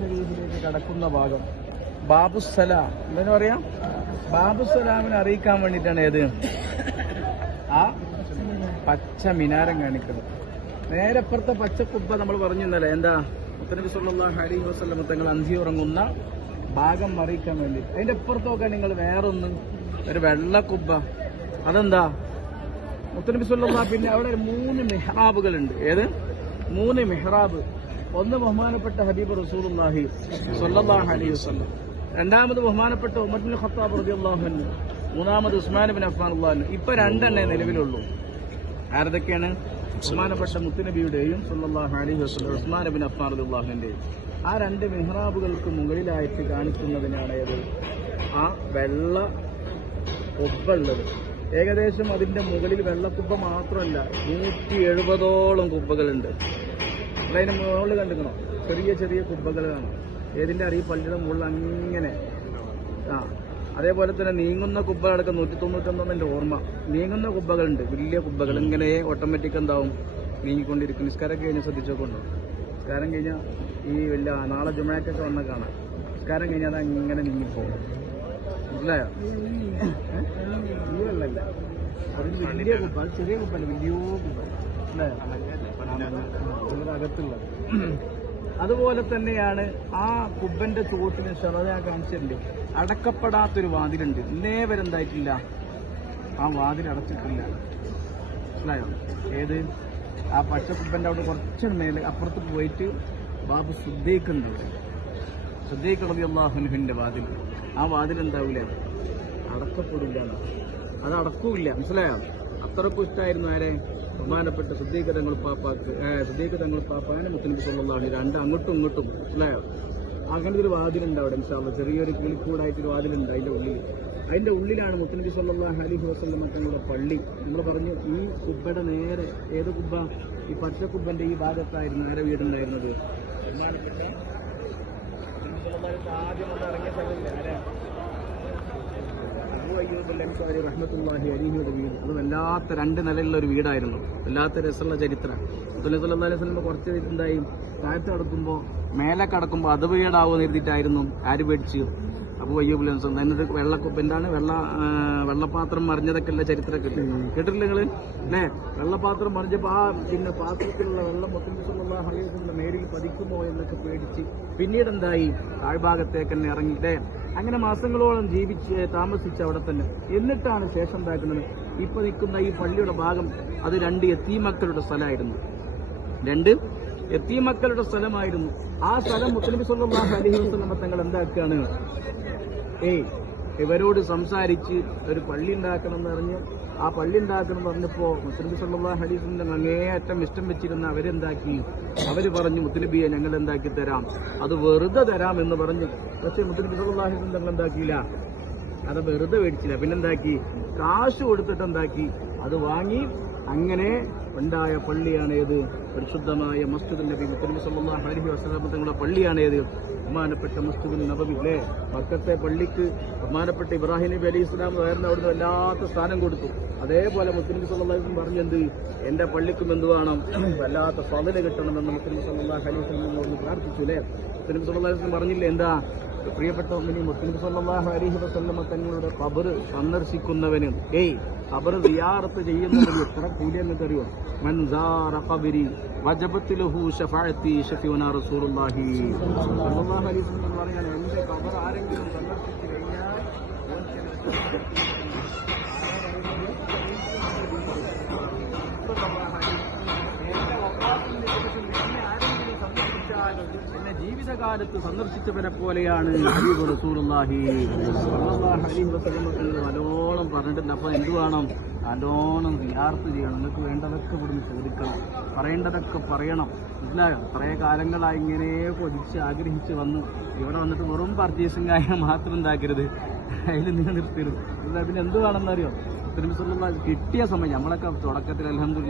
ഷരീഫിലേക്ക് കടക്കുന്ന ഭാഗം ബാബുസലാം എന്താ പറയാ, ബാബുസലാമിനെ അറിയിക്കാൻ വേണ്ടിയിട്ടാണ് ഏത് ആ പച്ച മിനാരം കാണിക്കുന്നത്. നേരെപ്പുറത്തെ പച്ചക്കുബ്ബ നമ്മൾ പറഞ്ഞു ഇന്നലെ എന്താ മുത്തനബി സല്ലല്ലാഹു അലൈഹി വസല്ലം തങ്ങൾ അന്തി ഉറങ്ങുന്ന ഭാഗം അറിയിക്കാൻ വേണ്ടി. അതിന്റെ അപ്പുറത്തൊക്കെ നിങ്ങൾ വേറൊന്ന് ഒരു വെള്ളക്കുബ്ബ, അതെന്താ മുത്തനബി സല്ലല്ലാഹു. പിന്നെ അവിടെ 3 മിഹ്റാബുകളുണ്ട്. ഏത് 3 മിഹ്റാബ്? ഒന്ന് ബഹുമാനപ്പെട്ട ഹബീബ് റസൂലുള്ളാഹി സ്വല്ലല്ലാഹു അലൈഹി വസല്ലം, രണ്ടാമത് ബഹുമാനപ്പെട്ട ഉമർ ഇബ്നുൽ ഖത്താബ് റളിയല്ലാഹു അൻഹു, മൂന്നാമത് ഉസ്മാൻ ഇബ്നു അഫ്ഫാൻ റളിയല്ലാഹു അൻഹു. ഇപ്പൊ 2 എണ്ണേ നിലവിലുള്ളൂ. ആരതൊക്കെയാണ്? ബഹുമാനപ്പെട്ട മുത്തുനബിയുടെയും സ്വല്ലല്ലാഹു അലൈഹി വസല്ലം ഉസ്മാൻ ഇബ്നു അഫ്ഫാൻ റളിയല്ലാഹു അൻഹുവിന്റെയും. ആ 2 മിഹ്റാബുകൾക്ക് മുകളിലായിട്ട് കാണിക്കുന്നതിനാണ് ഏത് ആ വെള്ള കുബ്ബുള്ളത്. ഏകദേശം അതിന്റെ മുകളിൽ വെള്ളക്കുബ്ബ മാത്രമല്ല 170ഓളം കുബ്ബകളുണ്ട്. അതിന്റെ മുകളിൽ കണ്ടിരിക്കണോ ചെറിയ ചെറിയ കുബ്ബകൾ കാണാം. ഏതിന്റെ അറിയ പള്ളിയുടെ മുകളിൽ അങ്ങനെ. അതേപോലെ തന്നെ നീങ്ങുന്ന കുബ്ബകളടക്കം 191 എന്റെ ഓർമ്മ. നീങ്ങുന്ന കുബ്ബകളുണ്ട്, വലിയ കുബ്ബകൾ ഇങ്ങനെ ഓട്ടോമാറ്റിക് എന്താവും നീങ്ങിക്കൊണ്ടിരിക്കും. നിസ്കാരം കഴിഞ്ഞാൽ ശ്രദ്ധിച്ചോക്കൊണ്ടോ, നിസ്കാരം കഴിഞ്ഞാൽ ഈ വലിയ നാളെ ജുമഴക്കൊക്കെ വന്നാൽ കാണാം. നിസ്കാരം കഴിഞ്ഞാൽ അത് അങ്ങനെ നീങ്ങിപ്പോകും. മനസ്സിലായോ? അല്ല അതിന് വലിയ കുബ്ബ, അത് ചെറിയ കുബ്ബല്ല, വലിയ കുബ്ബ അകത്തുള്ളത്. അതുപോലെ തന്നെയാണ് ആ കുബ്ബന്റെ ചോട്ടിന് ചെറുതാ കാണിച്ചിട്ടുണ്ട്. അടക്കപ്പെടാത്തൊരു വാതിലുണ്ട്. ഇന്നേ വരെ എന്തായിട്ടില്ല, ആ വാതിൽ അടച്ചിട്ടില്ല. മനസ്സിലായോ? ഏത് ആ പച്ച കുബ്ബന്റെ അവിടെ കുറച്ച് മേലെ അപ്പുറത്ത് പോയിട്ട് ബാബു സിദ്ദീഖ് ഉണ്ട്. സിദ്ദീഖ് റളിയല്ലാഹു അൻഹുവിന്റെ വാതിൽ. ആ വാതിൽ എന്താവൂലേ, അടക്കപ്പെടില്ല. അത് അടക്കൂല്ല. മനസ്സിലായോ? അത്രക്കും ഇഷ്ടമായിരുന്നു ആരെ? ബഹുമാനപ്പെട്ട സിദ്ദീഖ് തങ്ങൾ പാപ്പാനെ മുത്തനബി സല്ലല്ലാഹു അലൈഹി വസല്ലം. 2 അങ്ങോട്ടും ഇങ്ങോട്ടും. മനസ്സിലായോ? അങ്ങനത്തെ ഒരു വാതിലുണ്ട് അവിടെ. ഇൻഷാ അല്ലാഹ് ചെറിയൊരു കിളിക്കൂടായിട്ടൊരു വാതിലുണ്ട് അതിന്റെ ഉള്ളിലാണ് മുത്തനബി സല്ലല്ലാഹു അലൈഹി വസല്ലം തങ്ങളുടെ പള്ളി. നമ്മൾ പറഞ്ഞു ഈ കുബ്ബയുടെ നേരെ ഏത് കുബ്ബ? ഈ പച്ച കുബ്ബന്റെ ഈ ഭാഗത്തായിരുന്നു നേരെ വീടുണ്ടായിരുന്നത്. ബഹുമാനപ്പെട്ട ആദ്യം അത് ഇറങ്ങിയ സ്ഥലമില്ല ആരാ? റഹ്മത്തുള്ളാഹി അലൈഹിയുടെ വീട്. അത് വല്ലാത്ത 2 നിലയുള്ള ഒരു വീടായിരുന്നു. വല്ലാത്ത രസമുള്ള ചരിത്രം. റസൂലുള്ളാഹി സ്വല്ലല്ലാഹു അലൈഹി വസല്ലം കുറച്ച് എന്തായി താഴത്ത് കടക്കുമ്പോൾ മേലെ കടക്കുമ്പോൾ അത് വീടാവുമെന്ന് എഴുതിയിട്ടായിരുന്നു ആര് പേടിച്ചു? അബൂ അയ്യൂബ് അൻസാരി. എന്നിട്ട് വെള്ളക്കുപ്പെന്താണ് വെള്ളപ്പാത്രം മറിഞ്ഞതൊക്കെ ഉള്ള ചരിത്രമൊക്കെ കേട്ടിട്ടില്ല നിങ്ങള് അല്ലേ? വെള്ളപ്പാത്രം മറിഞ്ഞപ്പോൾ ആ പിന്നെ പാത്രത്തിലുള്ള വെള്ളം മുത്തനബി സല്ലല്ലാഹു അലൈഹി വസല്ലം നേരിൽ പതിക്കുമോ എന്നൊക്കെ പേടിച്ച് പിന്നീട് എന്തായി താഴ്ഭാഗത്തേക്ക് തന്നെ ഇറങ്ങി. അല്ലേ? അങ്ങനെ മാസങ്ങളോളം താമസിച്ച് അവിടെ തന്നെ. എന്നിട്ടാണ് ശേഷം ഉണ്ടാക്കുന്നത് ഇപ്പൊ നിൽക്കുന്ന ഈ പള്ളിയുടെ ഭാഗം. അത് 2 യതീമക്കളുടെ സ്ഥലമായിരുന്നു. 2 യതീമക്കളുടെ സ്ഥലമായിരുന്നു. ആ സ്ഥലം മുത്തനബി സല്ലല്ലാഹു അലൈഹി വസല്ലം തങ്ങൾ എന്താക്കുകയാണ്, ഇവരോട് സംസാരിച്ച് ഒരു പള്ളി ഉണ്ടാക്കണം എന്ന് പറഞ്ഞ് ആ പള്ളി ഉണ്ടാക്കണം എന്ന് പറഞ്ഞപ്പോ മുത്തനബി സല്ലല്ലാഹു അലൈഹി വസല്ലം അങ്ങേയറ്റം ഇഷ്ടം വെച്ചിരുന്ന അവരെന്താക്കി, അവര് പറഞ്ഞു മുത്തനബിയെ ഞങ്ങൾ എന്താക്കി തരാം, അത് വെറുതെ തരാം എന്ന് പറഞ്ഞു. പക്ഷെ മുത്തനബി സല്ലല്ലാഹു അലൈഹി വസല്ലം തങ്ങൾ എന്താക്കിയില്ല, അത് വെറുതെ മേടിച്ചില്ല. പിന്നെന്താക്കി, കാശ് കൊടുത്തിട്ട് എന്താക്കി, അത് വാങ്ങി. അങ്ങനെ ഉണ്ടായ പള്ളിയാണ് ഏത്? പരിശുദ്ധമായ മസ്ജിദുൻ നബി മുത്തനബി സല്ലല്ലാഹു അലൈഹി വസല്ലം തങ്ങളുടെ പള്ളിയാണ് ഏത്? ബഹുമാനപ്പെട്ട മസ്ജിദുൻ നബവി. അല്ലേ? മക്കത്തെ പള്ളിക്ക് ബഹുമാനപ്പെട്ട ഇബ്രാഹിം നബി അലൈഹി സ്വലാം ഉയർന്ന അവിടുന്ന് വല്ലാത്ത സ്ഥാനം കൊടുത്തു. അതേപോലെ മുത്തനബി സല്ലല്ലാഹു അലൈഹി വസല്ലം പറഞ്ഞെന്ത്, എന്റെ പള്ളിക്കും എന്ത് വേണം, വല്ലാത്ത ഫളല് കിട്ടണമെന്ന് മുത്തനബി സല്ലല്ലാഹു അലൈഹി വസല്ലം പ്രാർത്ഥിച്ചു. അല്ലേ? മുത്തനബി സല്ലല്ലാഹു അലൈഹി വസല്ലം പറഞ്ഞില്ലേ എന്താ? പ്രിയപ്പെട്ട മുത്തനബി സല്ലല്ലാഹു അലൈഹി വസല്ലം തങ്ങളുടെ ഖബർ സന്ദർശിക്കുന്നവന്, ഖബർ സിയാറത്ത് ചെയ്യുന്നവന് എത്ര കൂലി എന്ന് അറിയോ? മൻ സാറ ഖബരി വജബത് ലഹു ശഫാഅത്തി ശഫീഉനാ റസൂലുള്ളാഹി സല്ലല്ലാഹു അലൈഹി വസല്ലം പറഞ്ഞാൽ, എന്റെ ഖബർ ആരെങ്കിലും സന്ദർശിച്ചു കഴിഞ്ഞാൽ എന്നെ ജീവിതകാലത്ത് സന്ദർശിച്ചവരെ പോലെയാണ് ഹബീബ് റസൂലുള്ളാഹി സ്വല്ലല്ലാഹു അലൈഹി വസല്ലം നല്ലോണം പറഞ്ഞിട്ടുണ്ട്. അപ്പൊ എന്ത് വേണം? നല്ലോണം സിയാറത്ത് ചെയ്യണം. നിങ്ങൾക്ക് വേണ്ടതൊക്കെ ഇവിടുന്ന് ചോദിക്കണം, പറയേണ്ടതൊക്കെ പറയണം. മനസ്സിലായോ? കുറേ കാലങ്ങളായി ഇങ്ങനെ കൊതിച്ച് ആഗ്രഹിച്ച് വന്നു. ഇവിടെ വന്നിട്ട് വെറും പർച്ചേസിംഗ് ആയ മാത്രം എന്താക്കരുത്, അതിൽ നിങ്ങൾ നിർത്തരുത്. പിന്നെ എന്ത് വേണമെന്നറിയോ? കിട്ടിയ സമയം നമ്മളൊക്കെ തുടക്കത്തിൽ അൽഹംദുലില്ലാഹ്